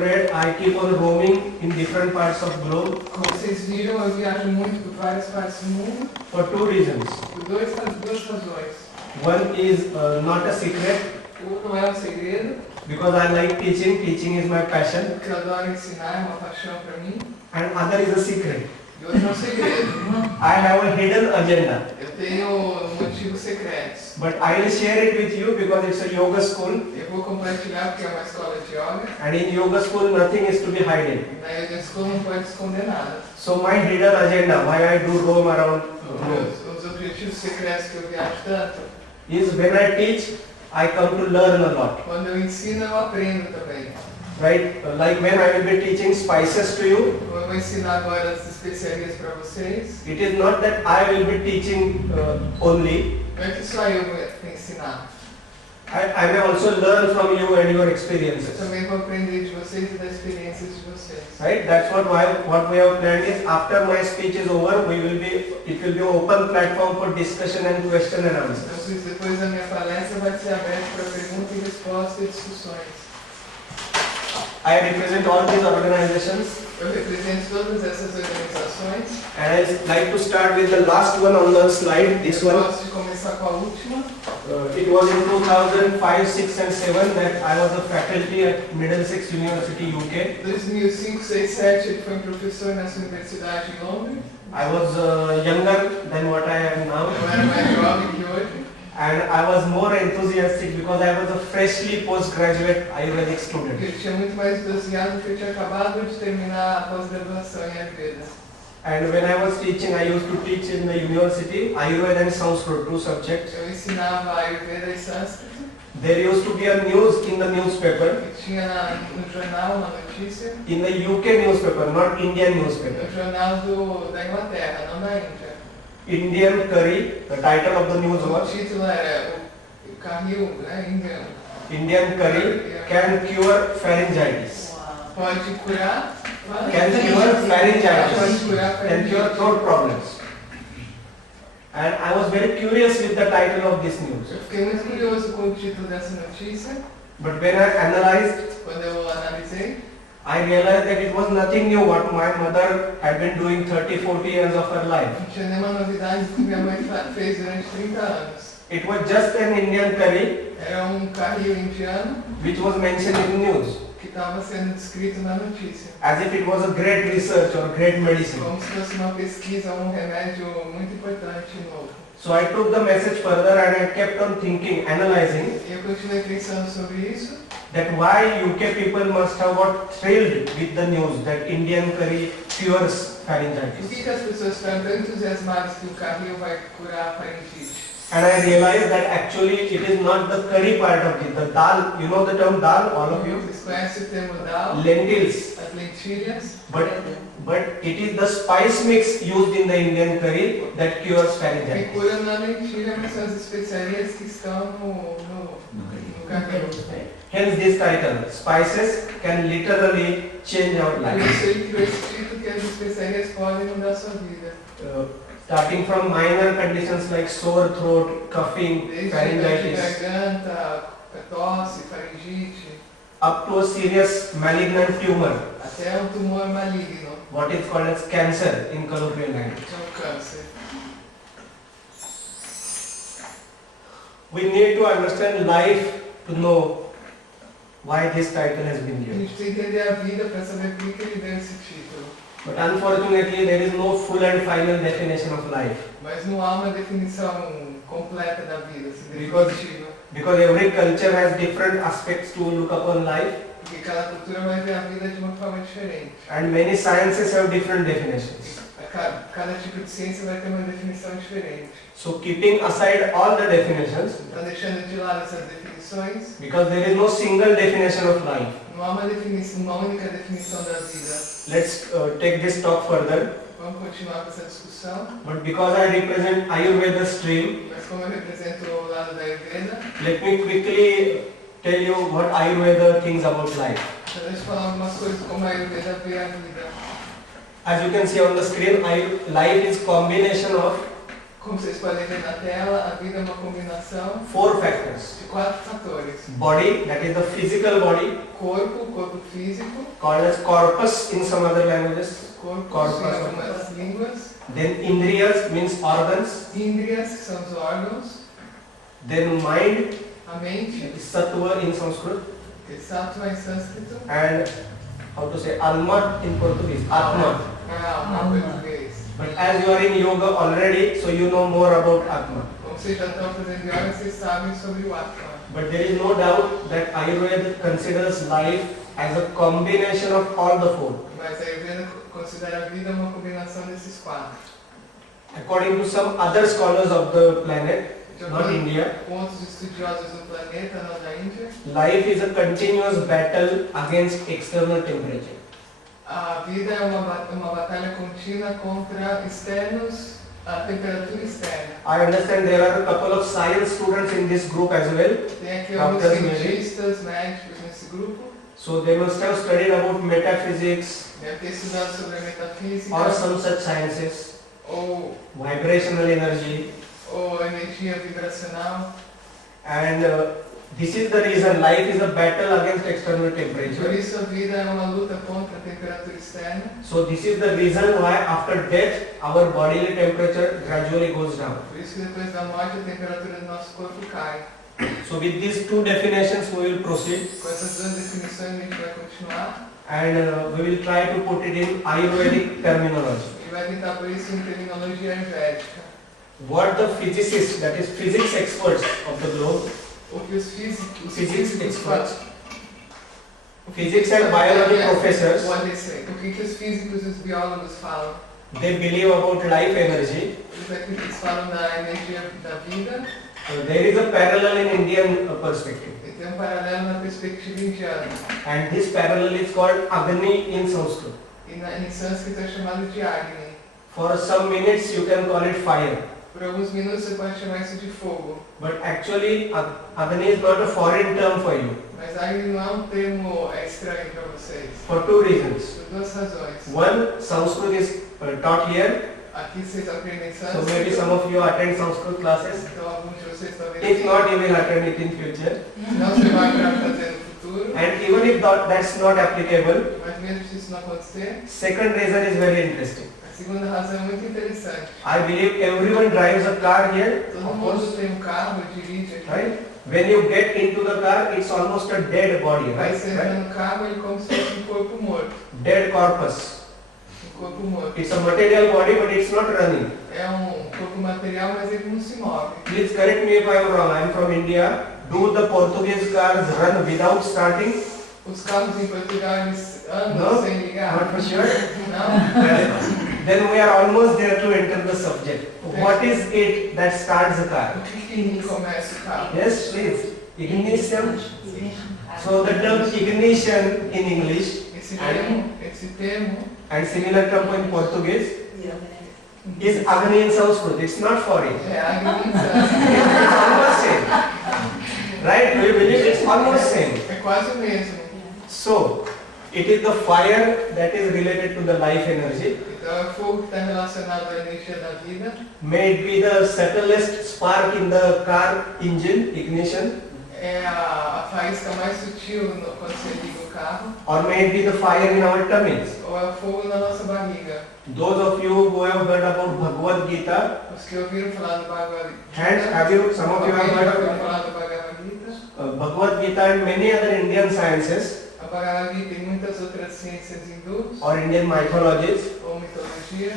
I keep on roaming in different parts of globe. Como vocês viram, eu viajo muito por várias partes do mundo For two reasons. por duas razões. One is not a secret Um não é um segredo, because I like teaching. Teaching is my passion. porque eu adoro ensinar, é uma paixão para mim. And other is a secret. E outro é um segredo. I have a hidden agenda. Eu tenho motivos secretos. But I will share it with you because it's a yoga school. Eu vou compartilhar porque é uma escola de yoga. And in yoga school nothing is to be hidden. E na yoga school não pode esconder nada. So my hidden agenda, why I do roam around globe, Os objetivos secretos que eu viajo tanto, is when I teach, I come to learn a lot. quando eu ensino eu aprendo também. Right? Like when I will be teaching spices to you, Eu vou ensinar agora as especiarias para vocês. it is not that I will be teaching only. Não é que só eu vou ensinar. I may also learn from you and your Eu experiences. também vou aprender de vocês e das experiências de vocês. Right? That's what we have planned is after my speech is over, it will be an open platform for discussion and question and answers. Então, depois da minha palestra vai ser aberto para pergunta e resposta e discussões. I represent all these organizations Eu represento todas essas organizações. and I'd like to start with the last one on the slide, this Eu one. gosto de começar com a última. It was in 2005, 6 and 7 that I was a faculty at Middlesex University, UK. 2005, 6, 7 ele foi professor nessa universidade em Londres. I was younger than what I am now. Eu era mais jovem que hoje. And I was more enthusiastic because I was a freshly postgraduate Ayurvedic student. Eu tinha muito mais entusiasmo porque eu tinha acabado de terminar a pós-graduação em Ayurveda. And when I was teaching, I used to teach in the university Ayurveda and Sanskrit, two subjects. Eu ensinava Ayurveda e Sânscrito. There used to be a news in the newspaper, E tinha no jornal uma notícia. in the UK newspaper, not Indian newspaper. No jornal da Inglaterra, não da Índia. Indian curry, the title of the news O was título era o carril, né, indiano. Indian curry can cure pharyngitis. Pode curar. Can cure Pode pharyngitis. curar Can cure throat problems. And I was very curious with the title of this news. Eu fiquei muito curioso com o título dessa notícia. But when I analyzed, Quando eu analisei, I realized that it was nothing new what my mother had been doing 30, 40 years of her life. não tinha nenhuma novidade do que minha mãe fez durante 30 anos. It was just an Indian curry Era um carril indiano which was mentioned in news, que estava sendo descrito na notícia. as if it was a great research or great medicine. Como se fosse uma pesquisa ou um remédio muito importante e novo. So I took the message further and I kept on thinking, analyzing E eu continuei pensando sobre isso. that why UK people must have got thrilled with the news that Indian curry cures Por pharyngitis. que as pessoas ficaram tão entusiasmadas que o carril vai curar a faringite? And I realized that actually it is not the curry part of it, the dal, you know the term dal, all of you? Vocês conhecem o termo dal, Lentils. as lentilhas, But it is the spice mix used in the Indian curry that cures que pharyngitis. curam na lentilha, mas são as especiarias que estão no carril. Hence this title, Spices Can Literally Change Our Por Life. isso ele criou esse título que as especiarias podem mudar a sua vida. Starting from minor conditions like sore throat, coughing, Desde dor de pharyngitis, garganta, tosse, faringite, up to a serious malignant tumor, até um tumor maligno, what is called as cancer in colloquial language. que é um câncer. We need to understand life to know why this title has been A given. gente precisa entender a vida para saber por que ele deu esse título. But unfortunately, there is no full and final definition of life. Mas não há uma definição completa da vida, assim, Because- definitiva. Because every culture has different aspects to look upon life, Porque cada cultura vai ver a vida de uma forma diferente. and many sciences have different definitions. Cada tipo de ciência vai ter uma definição diferente. So keeping aside all the definitions, Então, deixando de lado essas definições, because there is no single definition of life, não há uma única definição da vida. let's take this talk further. Vamos continuar com essa discussão. But because I represent Ayurveda stream, Mas como eu represento o lado da Ayurveda, let me quickly tell you what Ayurveda thinks about life. então deixa eu falar algumas coisas como a Ayurveda vê a vida. As you can see on the screen, life is combination of Como vocês podem ver na tela, a vida é uma combinação 4 factors. de 4 fatores. Body, that is the physical body, Corpo físico, called as corpus in some other languages. corpo Corpus. em algumas línguas. Then indriyas means organs. Índrias, que são os órgãos. Then mind, A mente, that is sattva in Sanskrit. que é sattva em sânscrito. And how to say alma in Portuguese, atma. A alma em português. But as you are in yoga already, so you know more about atma. Como vocês já estão fazendo yoga, vocês sabem sobre o Atma. But there is no doubt that Ayurveda considers life as a combination of all the 4. Mas a Ayurveda considera a vida uma combinação desses 4. According to some other scholars of the planet, De not acordo India, com outros estudiosos do planeta, não da Índia, life is a continuous battle against external temperature. a vida é uma batalha contínua contra externos, a temperatura externa. I understand there are a couple of science students in this group as well. Tem aqui alguns Doctors, maybe. cientistas, médicos nesse grupo, So they must have studied about metaphysics deve ter estudado sobre a metafísica or some such sciences, ou vibrational energy. energia vibracional. And this is the reason life is a battle against external Por temperature. isso a vida é uma luta contra a temperatura externa. So this is the reason why after death our bodily temperature gradually goes down. Por isso que depois da morte a temperatura do nosso corpo cai. So with these 2 definitions we will proceed Com essas duas definições a gente vai continuar and we will try to put it in Ayurvedic terminology. e vai tentar por isso em terminologia ayurvédica. What the physicists, that is physics experts of the globe, O que os físicos, physics experts, physics and biology professors, o que os físicos e os biólogos falam? they believe about life energy. Eles falam da energia da vida There is a parallel in Indian perspective, e tem paralelo na perspectiva indiana. and this parallel is called Agni in Sanskrit. E em sânscrito é chamado de Agni. For some minutes you can call it fire, Por alguns minutos você pode chamar isso de fogo. but actually Agni is not a foreign term for you, Mas Agni não é um termo estranho para vocês. for 2 reasons. Por duas razões. One, Sanskrit is taught here, Aqui vocês aprendem so maybe sânscrito. some of you attend Sanskrit classes. Então alguns de vocês talvez If not, you will attend it in future. não você vai para fazer no futuro. And even if that's not applicable, Mas mesmo se isso não acontecer, second reason is very interesting. a segunda razão é muito interessante. I believe everyone drives a car here, Todo of mundo course, tem um carro, dirige aqui. right? When you get into the car, it's almost a dead body, Vai right? você entra no carro, ele como se fosse um corpo morto. Dead corpus. Um corpo morto. It's a material body, but it's not running. É um corpo material, mas ele não se move. Please correct me if I am wrong. I am from India. Do the Portuguese cars run without starting? Os carros em Portugal, eles andam No? sem ligar. Not for sure. Não? Then we are almost there to enter the subject. What is it that starts the car? O que começa o carro? Yes, please. Ignition. So the term ignition in English Esse termo and similar term in Portuguese is Agni in Sanskrit. It's not foreign. é agni. It's almost same. Right? We believe it's almost same. É quase o mesmo. So, it is the fire that is related to the life energy. Então é o fogo que está relacionado à energia da vida. May it be the subtlest spark in the car engine, ignition, É a faísca mais sutil quando você liga o carro. or may it be the fire in our tummies. Ou é o fogo na nossa barriga. Those of you who have heard about Bhagavad Gita, Os que ouviram falar do Bhagavad hands, have you, some of you have Alguém heard já ouviu of falar do Bhagavad Gita? Bhagavad Gita and many other Indian sciences A Bhagavad Gita e muitas outras ciências hindus or Indian mythologies, ou mitologia.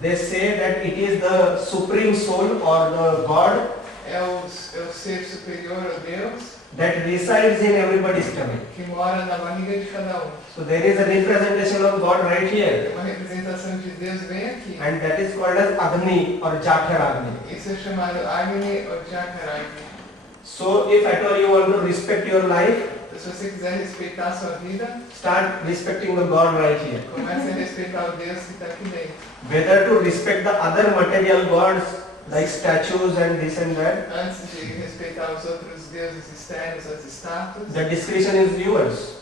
they say that it is the supreme soul or the God É o ser superior, o Deus, that resides in everybody's tummy. que mora na barriga de cada um. So there is a representation of God right here, É uma representação de Deus bem aqui. and that is called as Agni or Jakharagni. Isso é chamado Agni ou Jakaragni. So if at all you want to respect your life, Então, se você quiser respeitar a sua vida, start respecting the God right here. comece a respeitar o Deus que está aqui dentro. Whether to respect the other material gods like statues and this and that, Antes de respeitar os outros deuses externos, as estátuas, the discretion is yours.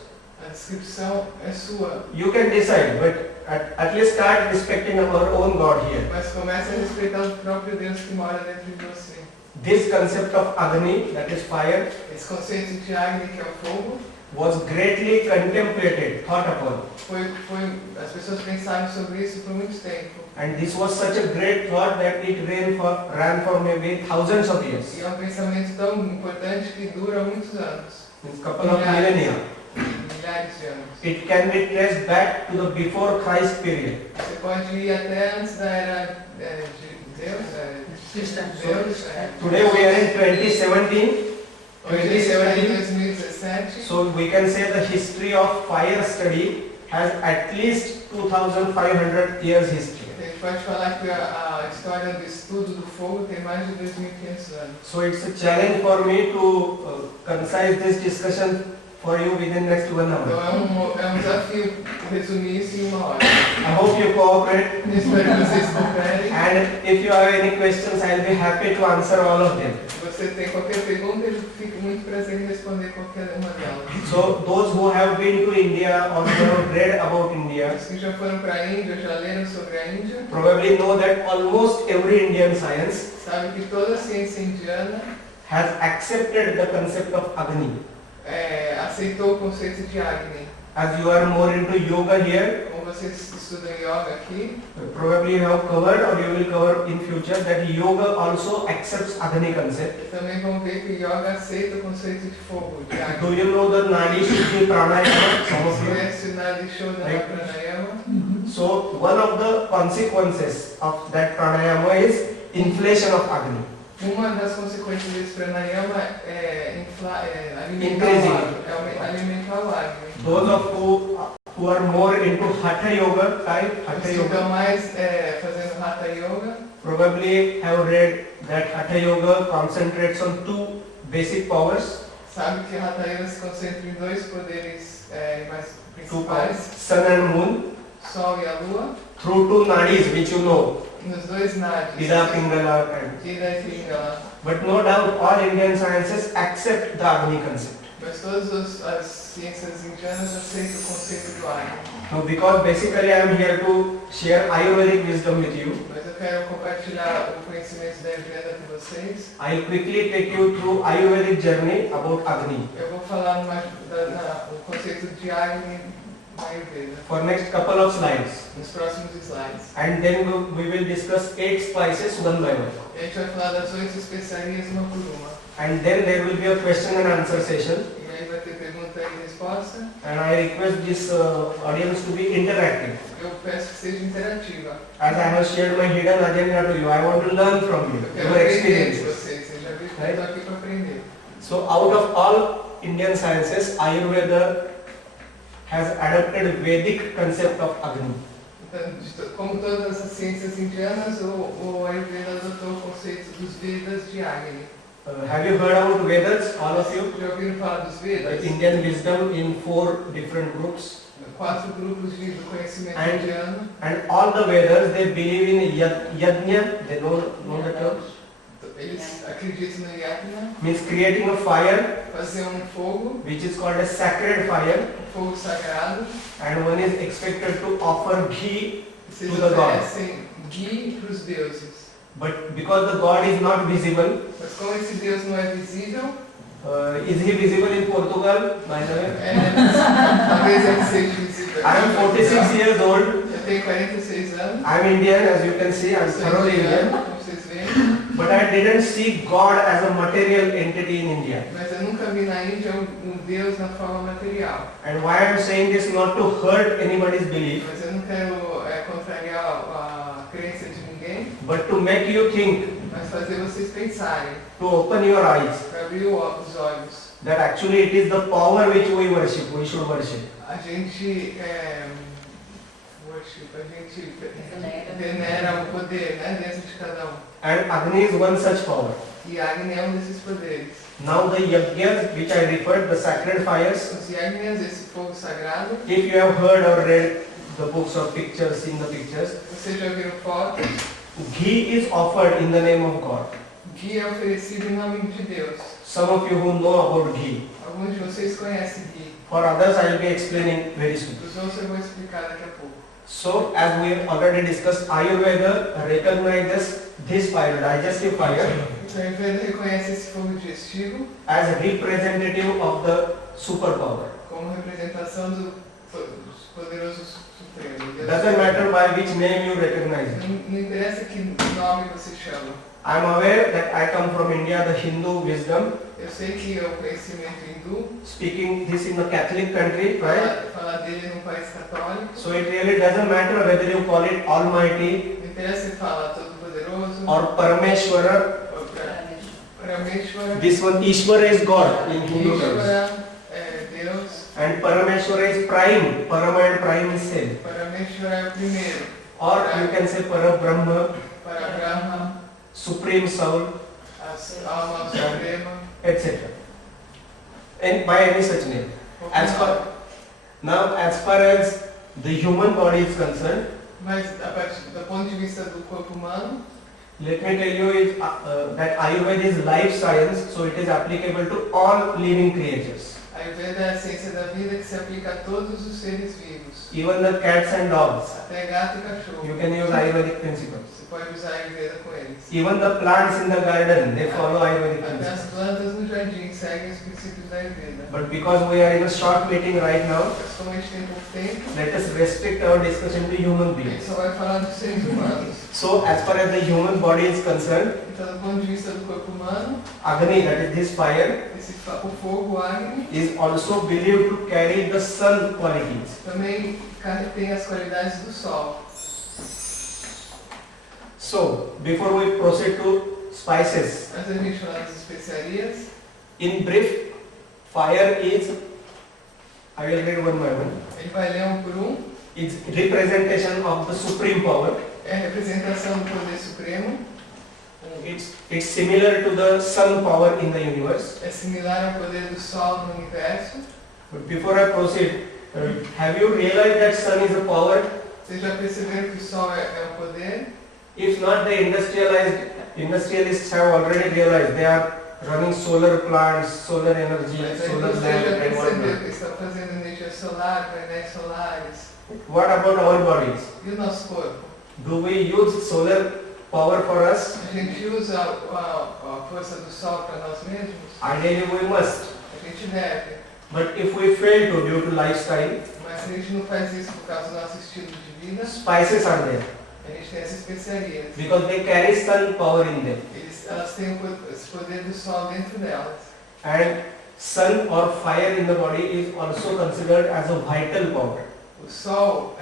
a descrição é sua. You can decide, but at least start respecting our own God here. Mas comece a respeitar o próprio Deus que mora dentro de você. This concept of Agni, that is fire, Esse conceito de Agni, que é o fogo, was greatly contemplated, thought upon. as pessoas pensaram sobre isso por muito tempo. And this was such a great thought that it ran for maybe thousands of years, E é um pensamento tão importante que dura muitos anos, a couple of millennia. milhares de anos. It can be traced back to the before Christ period. Você pode ir até antes da era de Deus, Deus. Today we are in 2017. Hoje é 2017. So we can say the history of fire study has at least 2,500 years history. A gente pode falar que a história do estudo do fogo tem mais de 2.500 anos. So it's a challenge for me to concise this discussion for you within next 1 hour. Então é um desafio resumir isso em 1 hora. I hope you cooperate, Eu espero que vocês cooperem. and if you have any questions, I'll be happy to answer all of them. Se você tem qualquer pergunta, eu fico muito prazer em responder qualquer uma delas. So those who have been to India or who have read about India Os que já foram para a Índia, já leram sobre a Índia, probably know that almost every Indian science sabem que toda a ciência indiana has accepted the concept of Agni. aceitou o conceito de Agni. As you are more into yoga here, Como vocês estudam yoga aqui, probably you have covered or you will cover in future that yoga also accepts Agni concept. também vão ver que o yoga aceita o conceito de fogo, de Do Agni. you know the Nadi Shuddhi Pranayama? Some of you. Conhece o Nadi Shodhana Right. Pranayama? So one of the consequences of that pranayama is inflation of Agni. Uma das consequências desse pranayama é Increasing. alimentar o Agni. Those of who are more into Hatha Yoga type, Hatha Os que estão Yoga, mais fazendo Hatha Yoga, probably have read that Hatha Yoga concentrates on 2 basic powers, sabe que Hatha Yoga se concentra em 2 poderes mais 2 powers, principais, Sun and Moon, Sol e a Lua, through 2 nadis which you know, nos 2 nadis, Ida, Pingala and... Ida e Pingala. But no doubt all Indian sciences accept the Agni concept. Mas todas as ciências indianas aceitam o conceito do Agni. Now because basically I am here to share Ayurvedic wisdom with you, Mas eu quero compartilhar o conhecimento da Ayurveda com vocês. I'll quickly take you through Ayurvedic journey about Agni Eu vou falar o conceito de Agni na Ayurveda, for next couple of slides, nos próximos slides. and then we will discuss 8 spices one by one, A gente vai falar das 8 especiarias uma por uma. and then there will be a question and answer session, E aí vai ter pergunta e resposta. and I request this audience to be interactive. Eu peço que seja interativa. As I have shared my hidden agenda to you, I want to learn from you, Eu quero your aprender de experiences. vocês. Vocês já viram que eu estou aqui para aprender. So out of all Indian sciences, Ayurveda has adopted Vedic concept of Agni. Então, como todas as ciências indianas, o Ayurveda adotou o conceito dos Vedas de Agni. Have you heard about Vedas, all of you? Já ouviram falar dos Vedas? The Indian wisdom in 4 different groups. 4 grupos do conhecimento And- indiano. And all the Vedas, they believe in yajna, they know the term, Eles acreditam no Yajna, means creating a fire, fazer fogo, which is called a sacred fire, fogo sagrado. and one is expected to offer ghee, Vocês To the God. oferecem ghee para os deuses. but because the God is not visible, Mas como esse Deus não é visível, is he visible in Portugal, by the way? talvez ele seja visível. I am 46 years old, Eu tenho 46 anos. I am Indian, as you can see, I am Sou thoroughly indiano, Indian, como vocês veem. but I didn't see God as a material entity in India. Mas eu nunca vi na Índia Deus na forma material. And why I am saying this not to hurt anybody's belief, Mas eu não quero contrariar a crença de ninguém, but to make you think, mas fazer vocês pensarem, to open your eyes, para abrir os olhos. that actually it is the power which we worship, we should worship. A gente venera o poder, né, dentro de cada um. And Agni is one such power. E Agni é desses poderes. Now the yajnas which I referred, the sacred fires, Os Yagnas, esse fogo sagrado, if you have heard or read the books or pictures, seen the pictures, vocês já viram fotos, ghee is offered in the name of God. ghee é oferecido em nome de Deus. Some of you who know about ghee. Alguns de vocês conhecem ghee. For others I will be explaining very soon. Os outros eu vou explicar daqui a pouco. So as we have already discussed, Ayurveda recognizes this fire, digestive fire, Então a Ayurveda reconhece esse fogo digestivo as a representative of the superpower. como representação do poderoso supremo. Deus Doesn't matter by which name you recognize it. Não interessa que nome você chama. I am aware that I come from India, the Hindu wisdom, Eu sei que é o conhecimento hindu, speaking this in a Catholic country, right? falar dele num país católico. So it really doesn't matter whether you call it Almighty Não interessa se fala Todo-Poderoso or Parameshwara. ou Parameshwara. This one, Ishvara is God in Hindu terms. Ishvara é Deus, And Parameshwara is prime. Parama and prime is same. Parameshwara é o primeiro, Or you can say Parabrahma, para Brahma, Supreme Soul, a alma suprema. etc. And by any such name. As far as the human body is concerned, Mas a partir do ponto de vista do corpo humano, let me tell you that Ayurveda is life science, so it is applicable to all living creatures. a Ayurveda é a ciência da vida que se aplica a todos os seres vivos, Even the cats and dogs, até gato e cachorro. you can use Ayurvedic principles. Você pode usar a Ayurveda com eles. Even the plants in the garden, they follow Ayurvedic Até principles. as plantas no jardim seguem os princípios da Ayurveda. But because we are in a short meeting right now, Mas como a gente tem pouco tempo, let us restrict our discussion to human a gente beings. só vai falar dos seres humanos. So, as far as the human body is concerned, Então, do ponto de vista do corpo humano, Agni, that is this fire, o fogo, o Agni, is also believed to carry the sun qualities. também tem as qualidades do Sol. So, before we proceed to spices, Antes da gente falar das especiarias, in brief, fire is, I will read one by one, ele vai ler um por um. it's representation of the supreme power. É a representação do poder supremo. It's similar to the sun power in the universe. É similar ao poder do Sol no universo. But before I proceed, have you realized that sun is a power? Vocês já perceberam que o Sol é um poder? If not, the industrialists have already realized they are running solar plants, solar energy, Mas a solar indústria já lamp and percebeu whatnot. que estão fazendo energia solar, painéis solares. What about our bodies? E o nosso corpo? Do we use solar power for us? A gente usa a força do Sol para nós mesmos? Ideally we must. A gente deve. But if we fail to due to lifestyle, Mas se a gente não faz isso por causa do nosso estilo de vida, spices are there a gente tem essas especiarias. because they carry sun power in them. Elas têm esse poder do Sol dentro delas. And sun or fire in the body is also considered as a vital power. O Sol,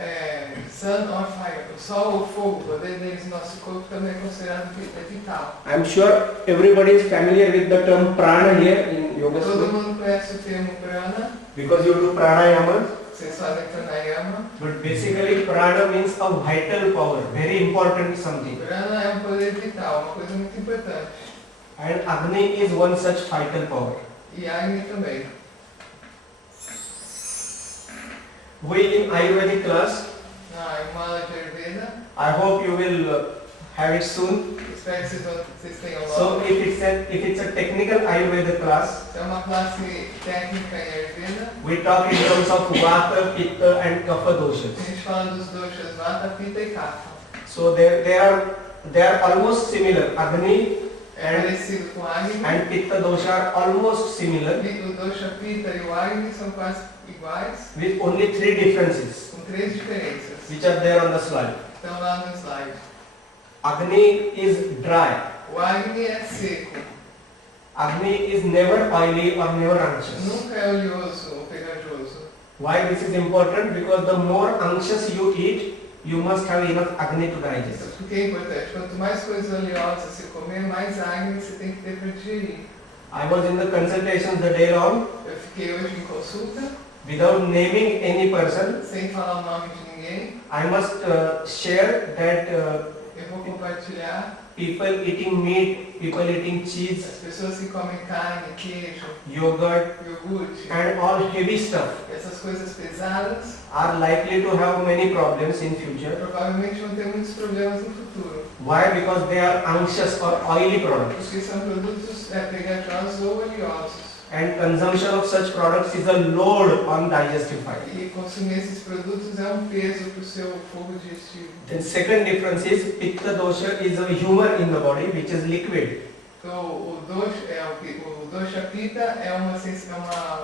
Sun or Fire, o Sol ou fogo, o poder deles no nosso corpo também é considerado vital. I'm sure everybody is familiar with the term prana here in yoga Todo school mundo conhece o termo prana, because you do pranayama. vocês fazem pranayama. But basically prana means a vital power, very important something. Prana é um poder vital, uma coisa muito importante. And Agni is one such vital power. E Agni também. We in Ayurvedic class, Em uma aula de Ayurveda, I hope you will have it soon. espero que vocês tenham So logo. if it's a technical Ayurveda class, É uma classe técnica em Ayurveda. we talk in terms of Vata, Pitta and Kapha doshas. A gente fala dos doshas Vata, Pitta e Kapha. So they are almost similar. Agni É parecido com Agni. and Pitta dosha are almost similar O dosha Pitta e o Agni são quase iguais, with only 3 differences com 3 diferenças. which are there on the slide. Estão lá no slide. Agni is dry. O Agni é seco, Agni is never oily or never anxious. nunca é oleoso ou pegajoso. Why this is important? Because the more anxious you eat, you must have enough Agni to digest. Por que é importante? Quanto mais coisas oleosas você comer, mais Agni você tem que ter para digerir. I was in the consultations the day long Eu fiquei hoje em consulta, without naming any person. sem falar o nome de ninguém. I must share that Eu vou compartilhar people eating meat, people eating cheese, as pessoas que comem carne, queijo, yogurt iogurte, and all heavy stuff essas coisas pesadas, are likely to have many problems in future. provavelmente vão ter muitos problemas no futuro. Why? Because they are anxious or oily products. Porque são produtos pegajosos ou oleosos. and consumption of such products is a load on digestive fire. E consumir esses produtos é peso para o seu fogo digestivo. Then second difference is Pitta dosha is a humor in the body which is liquid. Então, o dosha pitta é uma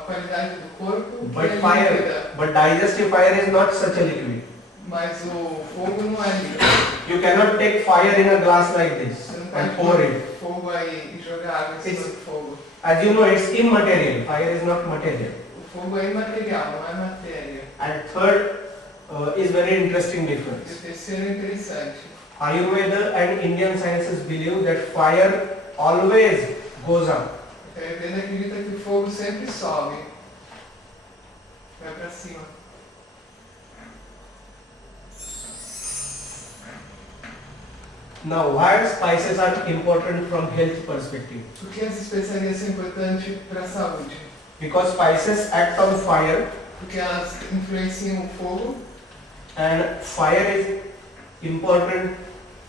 qualidade do corpo que But é fire, líquida, but digestive fire is not such a liquid. mas o fogo não é líquido. You cannot take fire in a glass like this Você não and pode pour pôr it. fogo aí e jogar água em cima It's- do fogo. As you know, it's immaterial. Fire is not material. O fogo é imaterial, não é matéria. And third is very interesting E difference. o terceiro é interessante. Ayurveda and Indian sciences believe that fire always goes up. A Ayurveda acredita que o fogo sempre sobe, vai para cima. Now, why spices are important from health perspective? Por que as especiarias são importantes para a saúde? Because spices act on fire, Porque elas influenciam o fogo, and fire is important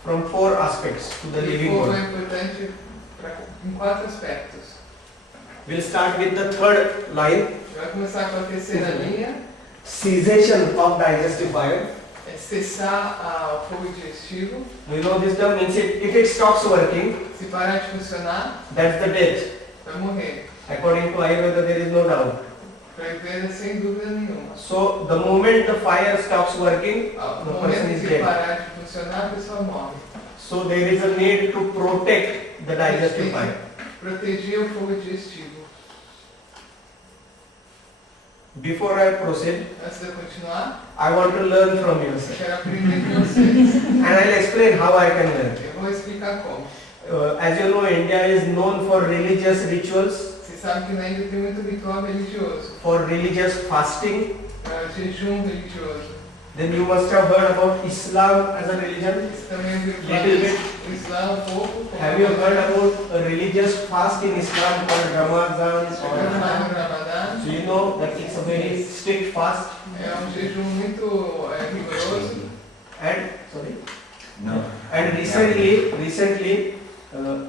from four aspects to the e o living fogo é body. importante em 4 aspectos. We'll start with the third line, Vai começar com a terceira linha, cessation of digestive fire. é cessar o fogo digestivo. We know this term means if it stops working, Se parar de funcionar, that's the death. vai morrer. According to Ayurveda, there is no doubt. Para a Ayurveda, sem dúvida nenhuma. So the moment the fire stops working, No the person momento is que dead. parar de funcionar, a pessoa morre. So there is a need to protect the digestive fire. Proteger o fogo digestivo. Before I proceed, Antes de eu continuar, I want to learn from you, eu sir. quero aprender com vocês. And I'll explain how I can learn. Eu vou explicar como. As you know, India is known for religious rituals, Vocês sabem que na Índia tem muito ritual religioso, for religious fasting. jejum religioso. Then you must have heard about Islam as a religion. Isso também ouviu falar Little bit. do Islã um pouco. Have you heard about a religious fast in Islam called Ramadan? Chegando lá no Ramadã, So you know that it's a very strict fast. é jejum muito rigoroso. And sorry. No. And recently,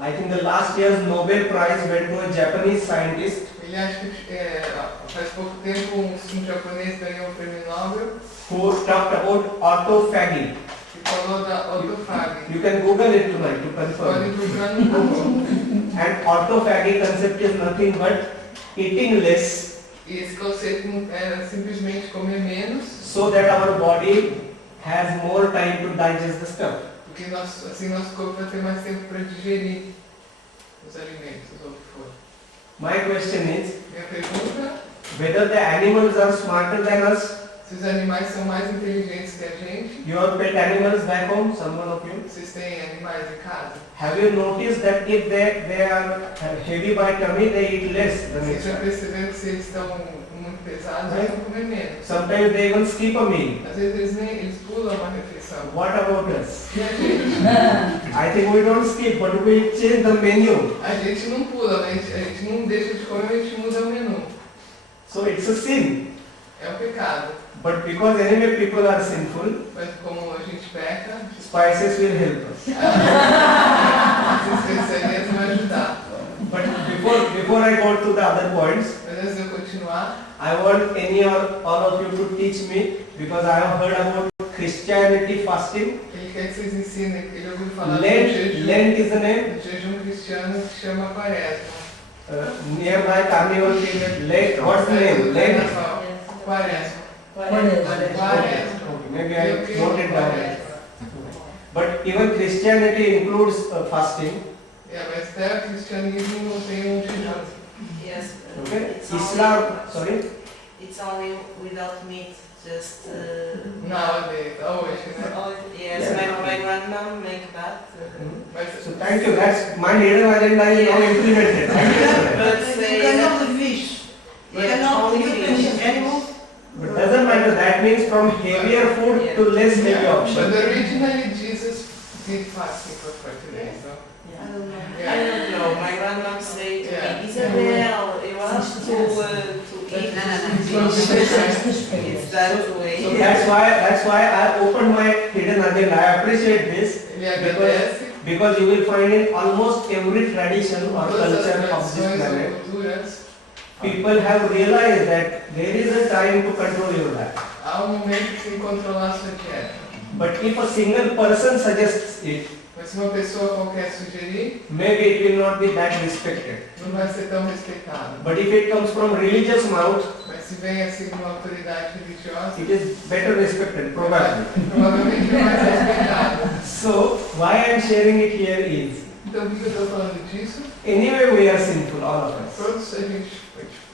I think the last year's Nobel Prize went to a Japanese scientist Ele acha que faz pouco tempo um japonês ganhou o prêmio Nobel who talked about autophagy. e falou da autofagia. You can Google it tonight to Pode confirm. procurar no Google. And autophagy concept is nothing but eating less E esse conceito é simplesmente comer menos, so that our body has more time to digest the stuff. porque assim nosso corpo vai ter mais tempo para digerir os alimentos ou o que for. My question is Minha pergunta, whether the animals are smarter than us. se os animais são mais inteligentes que a gente, You have pet animals back home, someone of you. vocês têm animais em casa? Have you noticed that if they are heavy by tummy, they eat less than Vocês já each other? perceberam que se eles estão muito pesados, eles vão comer menos. Sometimes they even skip a meal. Às vezes eles pulam uma refeição. What about us? E a gente? I think we don't skip, but we change the menu. A gente não pula, a gente não deixa de comer, a gente muda o menu. So it's a sin. É um pecado. But because anyway people are sinful, Mas como a gente peca, spices will help us. as especiarias vão ajudar. But before I go to the other points, Mas antes de eu continuar, I want any or all of you to teach me, because I have heard about Christianity fasting. ele quer que vocês ensinem, ele ouviu falar do Lent is the name. jejum cristiano que chama Quaresma. Nearby carnival period. Lent. What's the name? Lent. Quaresma. Okay, maybe I wrote it down. But even Christianity includes fasting. Mas até o cristianismo tem jejum. Yes. Okay. It's Islam. only, Sorry. it's only without meat, just. Nowadays, hoje, né? Oh, yes, my grandma make that. Mas, So thank you. That's my hidden agenda is now implemented. Thank you, sir. But You they, cannot fish. You yes, cannot only eat fish. animals. But doesn't matter. That means from heavier food to less heavy But option. originally Jesus did fasting for 40 days, no? I don't know. I don't know. My grandma said to Yeah. me, Isabel, eu acho to eat fish. It's that way. So that's why I opened my hidden agenda. I appreciate this Ele agradece because you will find in almost every tradition or todas as culture of this tradições ou planet culturas people have realized that there is a time to control your diet. Há um momento que tem que controlar a sua dieta. But if a single person suggests it, Mas se uma pessoa qualquer sugerir, maybe it will not be that respected. não vai ser tão respeitado. But if it comes from religious mouth, Mas se vem assim de uma autoridade religiosa, it is better respected, probably. provavelmente é mais respeitado. So, why I am sharing it here is, Então, por que eu estou falando disso? anyway we are sinful, all of us. Todos a gente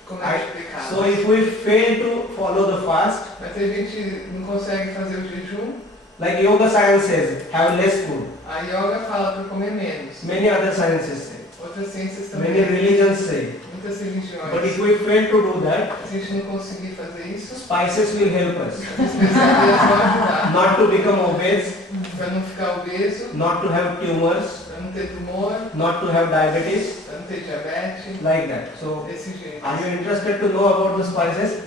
comete pecado. So if we fail to follow the fast, Mas a gente não consegue fazer o jejum, like yoga science says, have less food. a yoga fala para comer menos. Many other sciences say. Outras ciências Many também. religions say. Muitas religiões. But if we fail to do that, Se a gente não conseguir fazer isso, spices will help us. as especiarias vão ajudar. Not to become obese, Para não ficar obeso, not to have tumors, para não ter tumor, not to have diabetes, para não ter diabetes, like that. So, desse jeito. are you interested to know about the spices?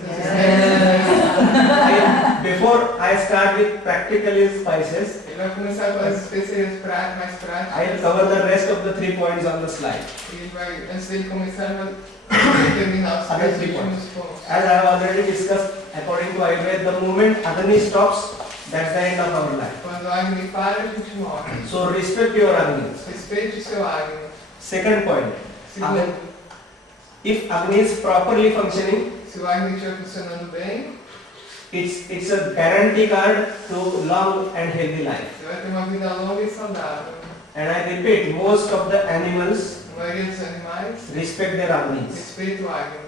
Ele Before I start with practically spices, vai começar com as especiarias mais I will práticas. cover the rest of the 3 points on the slide. Ele vai, antes dele começar, vai terminar os Other 3 3 últimos points. pontos. As I have already discussed, according to Ayurveda, the moment Agni stops, that's the end of our life. Quando o Agni para, a gente morre. So respect your Agni. Respeite o seu Agni. Second point, Segundo, if Agni is properly functioning, se o Agni estiver funcionando bem, it's a guarantee card to long and healthy life. você vai ter uma vida longa e saudável. And I repeat, most of the animals A maioria dos animais respect their Agnis, respeita o Agni.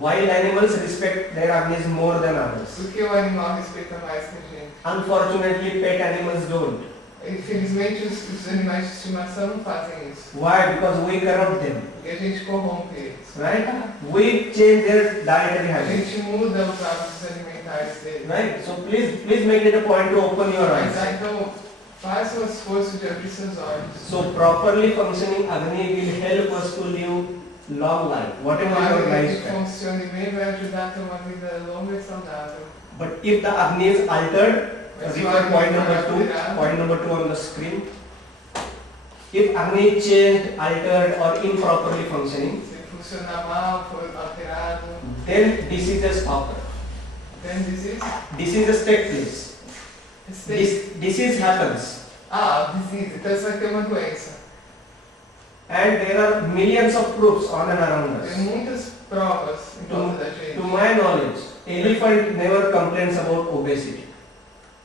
while animals respect their Agnis more than others. Por que o animal respeita mais que a gente? Unfortunately, pet animals don't. Infelizmente, os animais de estimação não fazem isso. Why? Because we corrupt them, E a gente corrompe eles. right? We change their dietary A habits, gente muda os hábitos alimentares deles. right? So please make it a point to open your Mas, eyes. então, faça um esforço de abrir seus olhos. So properly functioning Agni will help us to live long life, O whatever your Agni que lifespan. funcione bem vai ajudar a ter uma vida longa e saudável. But if the Agni is altered, Mas se o refer Agni point for number 2, alterado, point number 2 on the screen. If Agni is changed, altered or improperly functioning, se funcionar mal, for alterado, then diseases occur. then disease. Diseases take place. Disease happens. Disease. Então você vai ter uma doença. And there are millions of proofs on and around Tem us. muitas provas em volta da To gente. my knowledge, elephant never complains about obesity.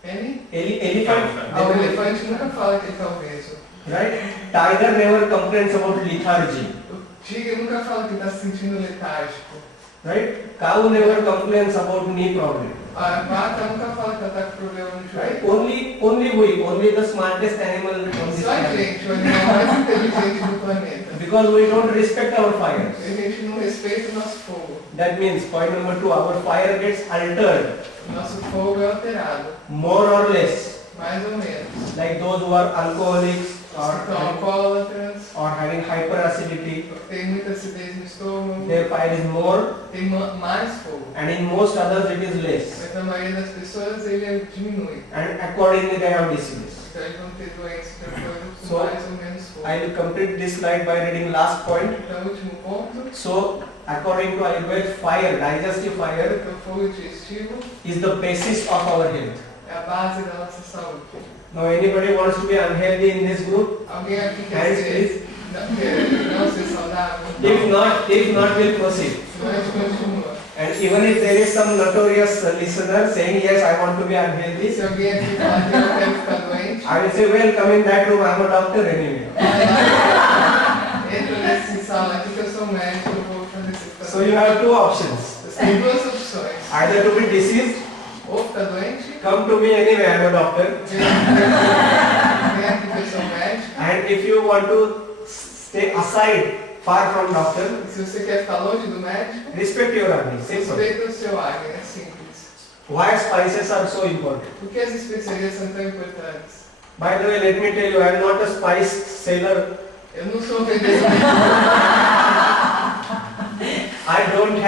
Ele? Elephant, O elefante nunca fala que ele está obeso. right? Tiger never complains about lethargy, O tigre nunca fala que está se sentindo letárgico. right? Cow never complains about knee problem, A vaca nunca fala que ela está com problema no right? joelho. Only the smartest animal on this Só a planet. gente, o animal mais inteligente do planeta. Because we don't respect our fires. A gente não respeita o nosso fogo. That means point number 2, our fire gets altered O nosso fogo é alterado, more or less, mais ou menos. like those who are alcoholics Os que estão alcoólatras, or having hyperacidity, tem muita acidez no estômago, their fire is more, tem mais fogo. and in most others it is less. Mas a maioria das pessoas ele diminui. And accordingly they have disease. Então eles vão ter doença de acordo com So, mais ou menos fogo. I will complete this slide by reading last point. Então, o último ponto, So, according to Ayurveda, fire, digestive fire, então, o fogo digestivo is the basis of our health. é a base da nossa saúde. Now, anybody wants to be unhealthy in this group? Alguém aqui quer Hands, ser, não ser saudável? If not, we'll proceed. Então a gente continua. And even if there is some notorious listener saying, yes, I want to be E unhealthy, se alguém aqui falar que eu quero ficar doente, I will say, well, come in that room, I'm a doctor anyway. entra nessa sala aqui que eu sou médico, eu vou fazer você ficar So you have two options. Você tem duas opções. Either to be diseased, Ou ficar doente, come to me anyway, I'm a doctor. vem aqui que eu sou médico. And if you want to stay aside, far from doctor, E se você quer ficar longe do médico, respect your Agni. Simple. respeita o seu Agni, é simples. Why spices are so important? Por que as especiarias são tão importantes? By the way, let me tell you, I am not a spice seller. Eu não sou vendedor, I don't